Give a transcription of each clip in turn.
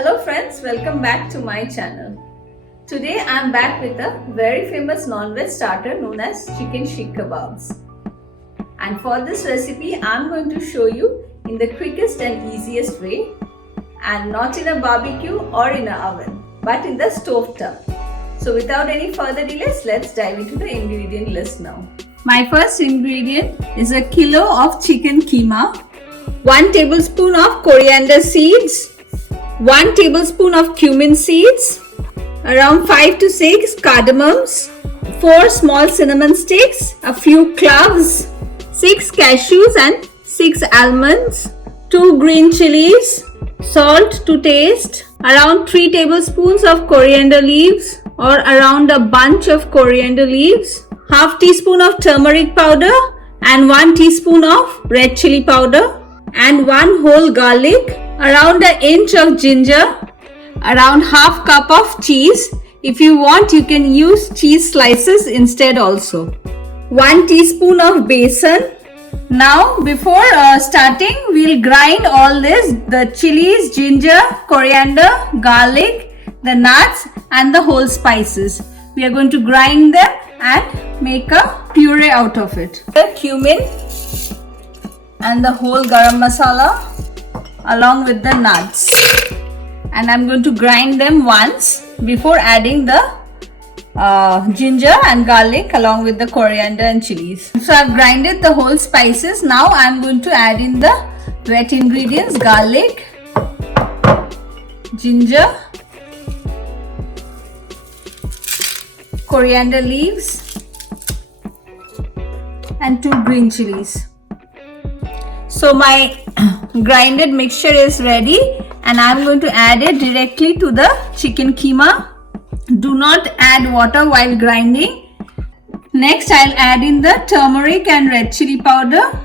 Hello friends, welcome back to my channel. Today I am back with a very famous non-veg starter known as chicken Seekh Kebabs. And for this recipe I am going to show you in the quickest and easiest way, and not in a barbecue or in an oven but in the stove top. So without any further delays, let's dive into the ingredient list now. My first ingredient is a kilo of chicken keema, 1 tablespoon of coriander seeds, 1 tablespoon of cumin seeds, around 5 to 6 cardamoms, 4 small cinnamon sticks, a few cloves, 6 cashews and 6 almonds, 2 green chilies, salt to taste, around 3 tablespoons of coriander leaves or around a bunch of coriander leaves, half teaspoon of turmeric powder and 1 teaspoon of red chilli powder, and 1 whole garlic, around an inch of ginger, around half cup of cheese. If you want, you can use cheese slices instead also. 1 teaspoon of besan. Now before starting, we'll grind all this, the chilies, ginger, coriander, garlic, the nuts and the whole spices. We are going to grind them and make a puree out of it. The cumin and the whole garam masala along with the nuts, and I'm going to grind them once before adding the ginger and garlic along with the coriander and chilies. So I've grinded the whole spices. Now I'm going to add in the wet ingredients: garlic, ginger, coriander leaves and 2 green chilies. So my grinded mixture is ready and I'm going to add it directly to the chicken keema. Do not add water while grinding. Next I'll add in the turmeric and red chilli powder,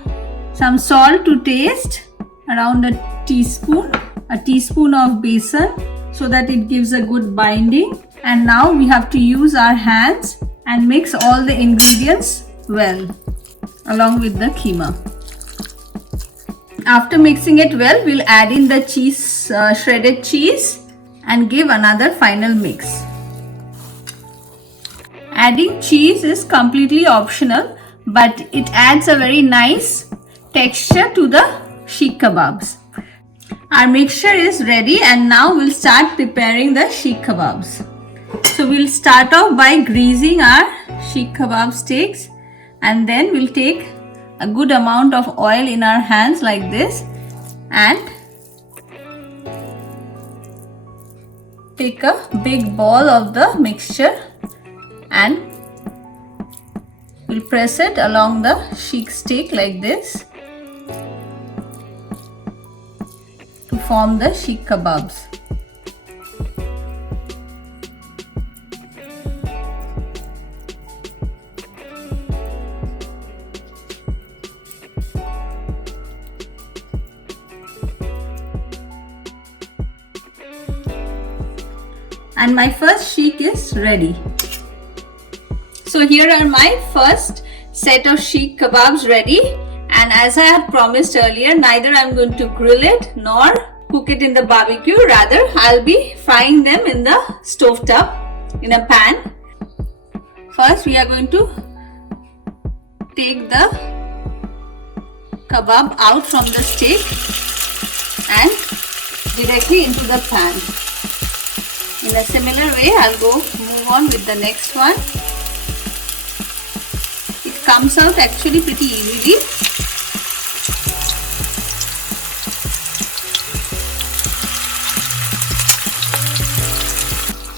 some salt to taste, around a teaspoon of besan so that it gives a good binding. And now we have to use our hands and mix all the ingredients well along with the keema. After mixing it well, we'll add in the cheese, shredded cheese, and give another final mix. Adding cheese is completely optional, but it adds a very nice texture to the Seekh Kebabs. Our mixture is ready and now we'll start preparing the Seekh Kebabs. So we'll start off by greasing our Seekh Kebab steaks, and then we'll take a good amount of oil in our hands like this and take a big ball of the mixture and we'll press it along the Seekh steak like this to form the Seekh Kebabs. And my first Seekh is ready. So here are my first set of Seekh Kebabs ready, and as I had promised earlier, neither I'm going to grill it nor cook it in the barbecue. Rather, I'll be frying them in the stove top in a pan. First we are going to take the kebab out from the steak and directly into the pan. In a similar way, I'll move on with the next one. It comes out actually pretty easily.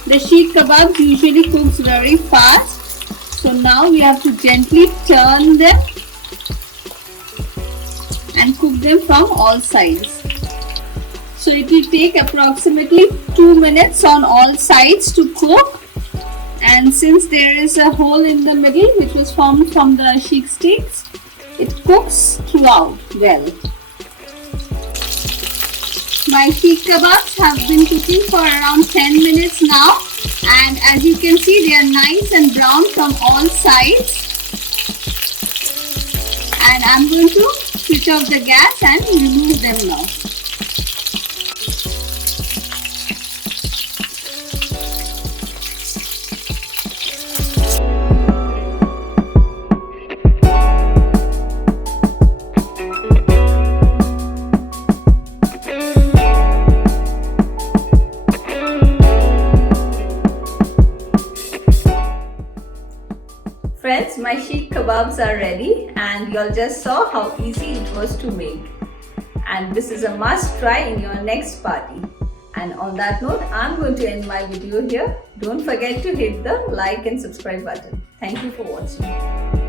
The Seekh Kebabs usually cooks very fast, so now we have to gently turn them and cook them from all sides. So it will take approximately 2 minutes on all sides to cook, and since there is a hole in the middle which was formed from the Seekh steaks, it cooks throughout well. My Seekh Kebabs have been cooking for around 10 minutes now, and as you can see, they are nice and brown from all sides. And I'm going to switch off the gas and remove them now. Yes, my Seekh Kebabs are ready and you all just saw how easy it was to make. And this is a must try in your next party. And on that note, I'm going to end my video here. Don't forget to hit the like and subscribe button. Thank you for watching.